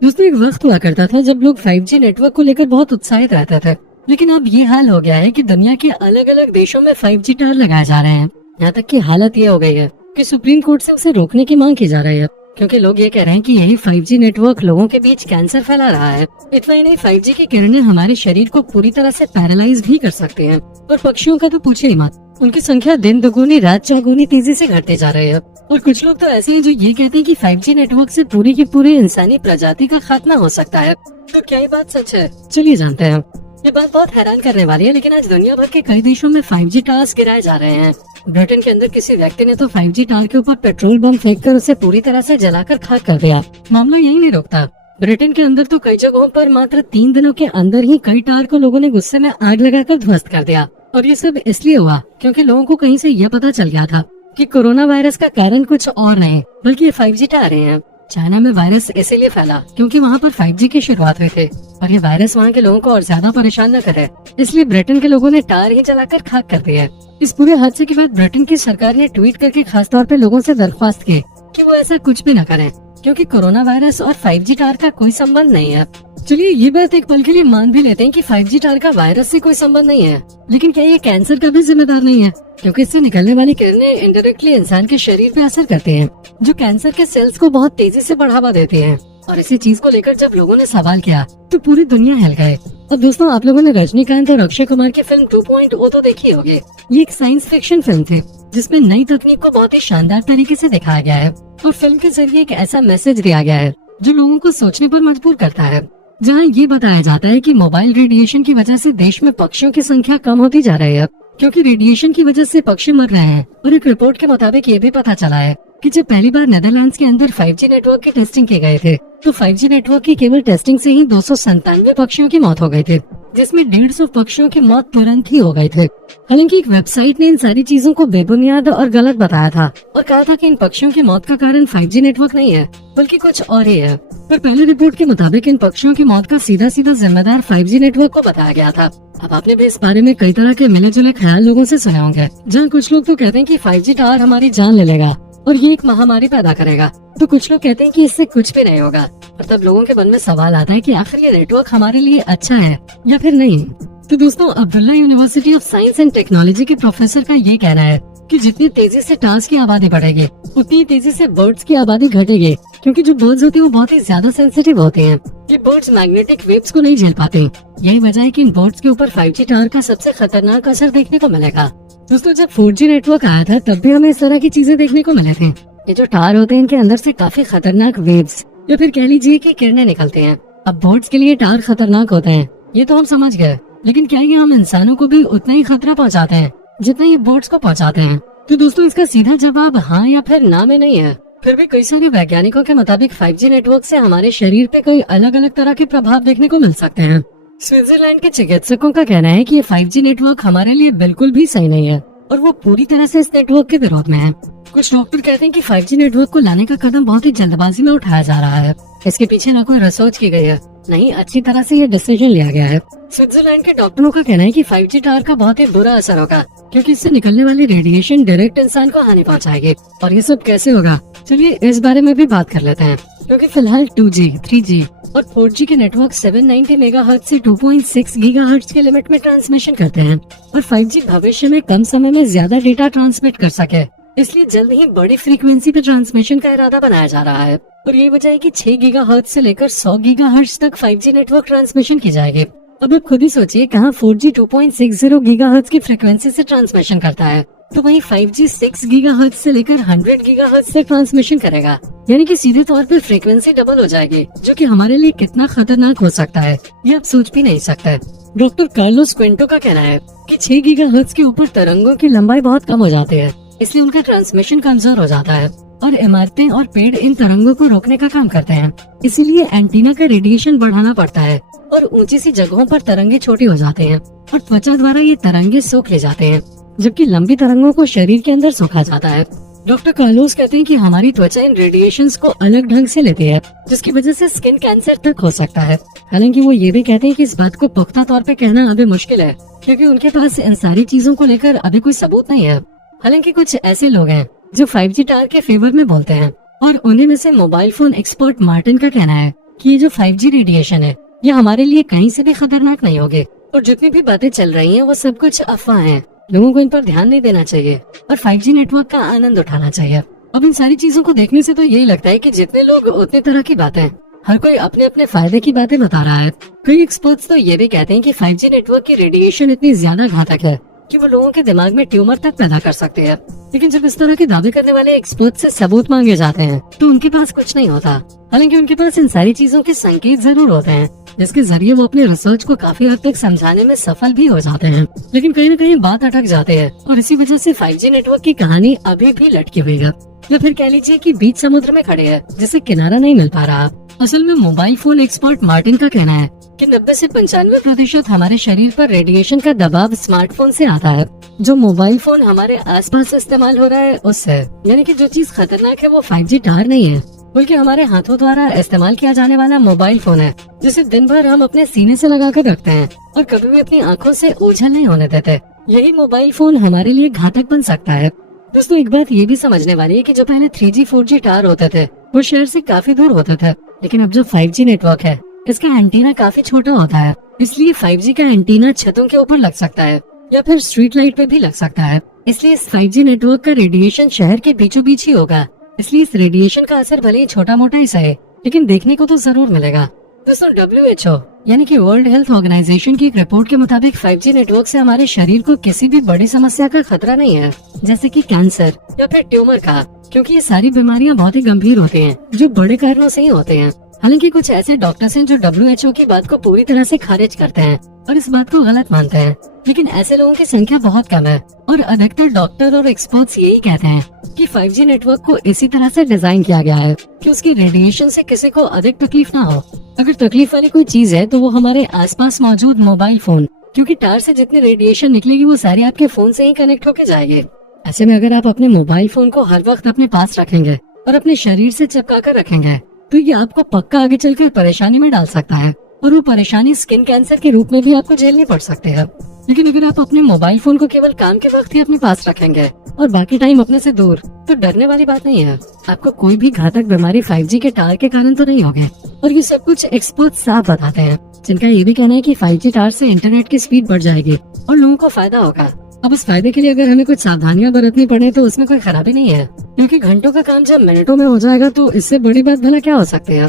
दोस्तों एक वक्त हुआ करता था जब लोग 5G नेटवर्क को लेकर बहुत उत्साहित रहते थे, लेकिन अब ये हाल हो गया है कि दुनिया के अलग अलग देशों में 5G टावर लगाए जा रहे हैं। यहाँ तक कि हालत ये हो गई है कि सुप्रीम कोर्ट से उसे रोकने की मांग की जा रही है, क्योंकि लोग ये कह रहे हैं कि यही 5G नेटवर्क लोगों के बीच कैंसर फैला रहा है। इतना ही नहीं, 5G की किरणें हमारे शरीर को पूरी तरह से पैरालाइज भी कर सकते हैं। और पक्षियों का तो पूछे ही मत, उनकी संख्या दिन दुगुनी रात चौगुनी तेजी से घटते जा रही है। और कुछ लोग तो ऐसे हैं जो ये कहते हैं कि 5G नेटवर्क से पूरी की पूरी इंसानी प्रजाति का खात्मा हो सकता है। तो क्या ये बात सच है? चलिए जानते हैं। ये बात बहुत हैरान करने वाली है, लेकिन आज दुनिया भर के कई देशों में 5G टावर्स गिराए जा रहे हैं। ब्रिटेन के अंदर किसी व्यक्ति ने तो 5G टावर के ऊपर पेट्रोल बम फेंक कर उसे पूरी तरह से जलाकर खाक कर दिया। मामला यही नहीं रुकता। ब्रिटेन के अंदर तो कई जगहों पर मात्र 3 दिनों के अंदर ही कई टावर को लोगों ने गुस्से में आग लगाकर ध्वस्त कर दिया। और ये सब इसलिए हुआ क्योंकि लोगों को कहीं से यह पता चल गया था कि कोरोना वायरस का कारण कुछ और नहीं बल्कि ये 5G टावर हैं। चाइना में वायरस इसीलिए फैला क्योंकि वहाँ पर 5G की शुरुआत हुई थी और ये वायरस वहाँ के लोगों को और ज्यादा परेशान न करे, इसलिए ब्रिटेन के लोगों ने टावर ही जलाकर खाक कर दिया। इस पूरे हादसे के बाद ब्रिटेन की सरकार ने ट्वीट करके खास तौर पे लोगों से दरख्वास्त की कि वो ऐसा कुछ भी न करें, क्योंकि कोरोना वायरस और 5G टावर का कोई संबंध नहीं है। चलिए ये बात एक पल के लिए मान भी लेते हैं कि 5G टावर का वायरस से कोई संबंध नहीं है, लेकिन क्या ये कैंसर का भी जिम्मेदार नहीं है? क्योंकि इससे निकलने वाली किरणें इनडायरेक्टली इंसान के शरीर पे असर करते हैं, जो कैंसर के सेल्स को बहुत तेजी से बढ़ावा देते हैं। और इसी चीज को लेकर जब लोगों ने सवाल किया तो पूरी दुनिया हिल गए। और दोस्तों, आप लोगों ने रजनीकांत और अक्षय कुमार की फिल्म 2.0 तो देखी होगी। ये एक साइंस फिक्शन फिल्म थी जिसमें नई तकनीक को बहुत ही शानदार तरीके से दिखाया गया है और फिल्म के जरिए एक ऐसा मैसेज दिया गया है जो लोगों को सोचने पर मजबूर करता है, जहाँ ये बताया जाता है कि मोबाइल रेडिएशन की वजह से देश में पक्षियों की संख्या कम होती जा रही है, क्योंकि रेडिएशन की वजह से पक्षी मर रहे हैं। और एक रिपोर्ट के मुताबिक ये भी पता चला है कि जब पहली बार नेदरलैंड्स के अंदर 5G नेटवर्क की टेस्टिंग की गए थे तो 5G नेटवर्क की केवल टेस्टिंग से ही 297 पक्षियों की मौत हो गई थी, जिसमें 150 पक्षियों की मौत तुरंत ही हो गई थी। हालांकि एक वेबसाइट ने इन सारी चीजों को बेबुनियाद और गलत बताया था और कहा था कि इन पक्षियों की मौत का कारण 5G नेटवर्क नहीं है बल्कि कुछ और ही है। पर पहले रिपोर्ट के मुताबिक इन पक्षियों की मौत का सीधा सीधा जिम्मेदार 5G नेटवर्क को बताया गया था। अब आपने भी इस बारे में कई तरह के मिले जुले ख्याल लोगों से सुने होंगे, जहाँ कुछ लोग तो कहते हैं कि 5G टावर हमारी जान ले लेगा और ये एक महामारी पैदा करेगा, तो कुछ लोग कहते हैं कि इससे कुछ भी नहीं होगा। और तब लोगों के मन में सवाल आता है कि आखिर ये नेटवर्क हमारे लिए अच्छा है या फिर नहीं। तो दोस्तों, Abdullah University of science and technology के प्रोफेसर का ये कहना है कि जितनी तेजी से टावर्स की आबादी बढ़ेगी उतनी तेजी से बर्ड्स की आबादी घटेगी, क्योंकि जो बर्ड्स होती है वो बहुत ही ज्यादा सेंसिटिव होते हैं। ये बर्ड्स मैग्नेटिक वेव्स को नहीं झेल पाते। यही वजह है कि इन बर्ड्स के ऊपर 5G टावर का सबसे खतरनाक असर देखने को मिलेगा। दोस्तों, जब 4G नेटवर्क आया था तब भी हमें इस तरह की चीजें देखने को मिले थे। ये जो टावर होते हैं इनके अंदर से काफी खतरनाक वेव्स या फिर कह लीजिए कि किरणें निकलते हैं। अब बर्ड्स के लिए टावर खतरनाक होते हैं, ये तो हम समझ गए, लेकिन क्या ये हम इंसानों को भी उतना ही खतरा पहुंचाते हैं जितना ये बर्ड्स को पहुंचाते हैं? तो दोस्तों, इसका सीधा जवाब हाँ या फिर ना में नहीं है। फिर भी कई सारे वैज्ञानिकों के मुताबिक 5G नेटवर्क से हमारे शरीर पे कई अलग अलग तरह के प्रभाव देखने को मिल सकते हैं। स्विट्जरलैंड के चिकित्सकों का कहना है कि ये 5G नेटवर्क हमारे लिए बिल्कुल भी सही नहीं है और वो पूरी तरह से इस नेटवर्क के विरोध में है। कुछ डॉक्टर कहते हैं कि 5G नेटवर्क को लाने का कदम बहुत ही जल्दबाजी में उठाया जा रहा है। इसके पीछे न कोई रिसर्च की गई है, नहीं अच्छी तरह से ये डिसीजन लिया गया है। स्विट्जरलैंड के डॉक्टरों का कहना है कि 5G टावर का बहुत ही बुरा असर होगा, क्योंकि इससे निकलने वाली रेडिएशन डायरेक्ट इंसान को हानि पहुंचाएगी। और ये सब कैसे होगा, चलिए इस बारे में भी बात कर लेते हैं। क्योंकि फिलहाल 2G, 3G और 4G के नेटवर्क 790 मेगाहर्ट्ज से 2.6 गीगाहर्ट्ज के लिमिट में ट्रांसमिशन करते हैं और 5G भविष्य में कम समय में ज्यादा डेटा ट्रांसमिट कर सके, इसलिए जल्द ही बड़ी फ्रीक्वेंसी पे ट्रांसमिशन का इरादा बनाया जा रहा है। और ये वजह है कि 6 गीगाहर्ट्ज से लेकर 100 गीगाहर्ट्ज तक 5G नेटवर्क ट्रांसमिशन की जाएगी। अब आप खुद ही सोचिए, कहाँ 4G 2.60 गीगाहर्ट्ज की फ्रीक्वेंसी से ट्रांसमिशन करता है, तो वहीं 5G 6 गीगाहर्ट्ज से लेकर 100 गीगाहर्ट्ज तक ट्रांसमिशन करेगा। यानी कि सीधे तौर पर फ्रीक्वेंसी डबल हो जाएगी, जो कि हमारे लिए कितना खतरनाक हो सकता है ये आप सोच भी नहीं सकते। डॉक्टर कार्लोस क्विंटो का कहना है कि 6 गीगाहर्ट्ज के ऊपर तरंगों की लंबाई बहुत कम हो जाती है, इसलिए उनका ट्रांसमिशन कमजोर हो जाता है और इमारतें और पेड़ इन तरंगों को रोकने का काम करते हैं। इसीलिए एंटीना का रेडिएशन बढ़ाना पड़ता है और ऊंची सी जगहों पर तरंगे छोटी हो जाते हैं और त्वचा द्वारा ये तरंगे सोख ले जाते हैं, जबकि लंबी तरंगों को शरीर के अंदर सोखा जाता है। डॉक्टर कार्लोस कहते हैं कि हमारी त्वचा इन रेडिएशंस को अलग ढंग से लेती है, जिसकी वजह से स्किन कैंसर तक हो सकता है। हालांकि वो ये भी कहते हैं कि इस बात को पुख्ता तौर पे कहना अभी मुश्किल है, क्योंकि उनके पास इन सारी चीजों को लेकर अभी कोई सबूत नहीं है। हालांकि कुछ ऐसे लोग हैं जो 5G टावर के फेवर में बोलते हैं और उन्हीं में से मोबाइल फोन एक्सपर्ट मार्टिन का कहना है कि ये जो 5G रेडिएशन है ये हमारे लिए कहीं से भी खतरनाक नहीं होगी, और जितनी भी बातें चल रही हैं वो सब कुछ अफवाह हैं। लोगों को इन पर ध्यान नहीं देना चाहिए और 5G नेटवर्क का आनंद उठाना चाहिए। अब इन सारी चीजों को देखने से तो यही लगता है कि जितने लोग उतने तरह की बातें, हर कोई अपने अपने फायदे की बातें बता रहा है। कई एक्सपर्ट्स तो ये भी कहते हैं कि 5G नेटवर्क की रेडिएशन इतनी ज्यादा घातक है कि वो लोगों के दिमाग में ट्यूमर तक पैदा कर सकते हैं। लेकिन जब इस तरह के दावे करने वाले एक्सपर्ट से सबूत मांगे जाते हैं तो उनके पास कुछ नहीं होता। हालांकि उनके पास इन सारी चीजों के संकेत जरूर होते हैं जिसके जरिए वो अपने रिसर्च को काफी हद तक समझाने में सफल भी हो जाते हैं, लेकिन कहीं न कहीं बात अटक जाते हैं और इसी वजह से 5G नेटवर्क की कहानी अभी भी लटकी हुई है, या फिर कह लीजिए कि बीच समुद्र में खड़े हैं जिसे किनारा नहीं मिल पा रहा। असल में मोबाइल फोन एक्सपर्ट मार्टिन का कहना है कि 90 से 95% हमारे शरीर पर रेडिएशन का दबाव स्मार्टफोन से आता है। जो मोबाइल फोन हमारे आसपास इस्तेमाल हो रहा है उससे, यानी कि जो चीज खतरनाक है वो 5G टावर नहीं है, बल्कि हमारे हाथों द्वारा इस्तेमाल किया जाने वाला मोबाइल फोन है जिसे दिन भर हम अपने सीने से लगा कर रखते हैं और कभी भी अपनी आंखों से ओझल नहीं होने देते। यही मोबाइल फोन हमारे लिए घातक बन सकता है। दोस्तों, एक बात ये भी समझने वाली है कि जो पहले 3G 4G टावर होते थे वो शहर से काफी दूर होते थे, लेकिन अब जो 5G नेटवर्क है इसका एंटीना काफी छोटा होता है, इसलिए 5G का एंटीना छतों के ऊपर लग सकता है या फिर स्ट्रीट लाइट पे भी लग सकता है। इसलिए इस 5G नेटवर्क का रेडिएशन शहर के बीचों बीच ही होगा, इसलिए इस रेडिएशन का असर भले ही छोटा मोटा ही सही, लेकिन देखने को तो जरूर मिलेगा। दोस्तों, WHO यानी कि वर्ल्ड हेल्थ ऑर्गेनाइजेशन की एक रिपोर्ट के मुताबिक 5G नेटवर्क से हमारे शरीर को किसी भी बड़ी समस्या का खतरा नहीं है, जैसे कि कैंसर या फिर ट्यूमर का, क्योंकि ये सारी बीमारियां बहुत ही गंभीर होती हैं जो बड़े कारणों से ही होते हैं। हालांकि कुछ ऐसे डॉक्टर्स हैं जो WHO की बात को पूरी तरह से खारिज करते हैं और इस बात को गलत मानते हैं, लेकिन ऐसे लोगों की संख्या बहुत कम है और अधिकतर डॉक्टर और एक्सपर्ट्स यही कहते हैं कि 5G नेटवर्क को इसी तरह से डिजाइन किया गया है कि उसकी रेडिएशन से किसी को अधिक तकलीफ ना हो। अगर तकलीफ वाली कोई चीज है तो वो हमारे आसपास मौजूद मोबाइल फोन, क्योंकि टावर से जितनी रेडिएशन निकलेगी वो सारी आपके फोन से ही कनेक्ट होके जाएगी। ऐसे में अगर आप अपने मोबाइल फोन को हर वक्त अपने पास रखेंगे और अपने शरीर से चिपका कर रखेंगे तो ये आपको पक्का आगे चलकर परेशानी में डाल सकता है, और वो परेशानी स्किन कैंसर के रूप में भी आपको झेलनी पड़ सकती है। लेकिन अगर आप अपने मोबाइल फोन को केवल काम के वक्त ही अपने पास रखेंगे और बाकी टाइम अपने से दूर, तो डरने वाली बात नहीं है। आपको कोई भी घातक बीमारी 5G के टावर के कारण तो नहीं होगी, और ये सब कुछ एक्सपर्ट साफ बताते हैं, जिनका ये भी कहना है कि 5G टावर से इंटरनेट की स्पीड बढ़ जाएगी और लोगों को फायदा होगा। अब इस फायदे के लिए अगर हमें कुछ सावधानियां बरतनी पड़े तो उसमें कोई खराबी नहीं है, क्योंकि घंटों का काम जब मिनटों में हो जाएगा तो इससे बड़ी बात भला क्या हो सकती है।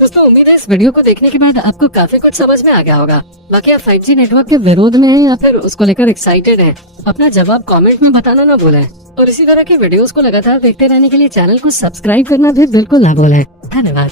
दोस्तों, उम्मीद है इस वीडियो को देखने के बाद आपको काफी कुछ समझ में आ गया होगा। बाकी आप 5G नेटवर्क के विरोध में हैं या फिर उसको लेकर एक्साइटेड हैं, अपना जवाब कमेंट में बताना ना भूलें, और इसी तरह के वीडियोस को लगातार देखते रहने के लिए चैनल को सब्सक्राइब करना भी बिल्कुल ना भूलें। धन्यवाद।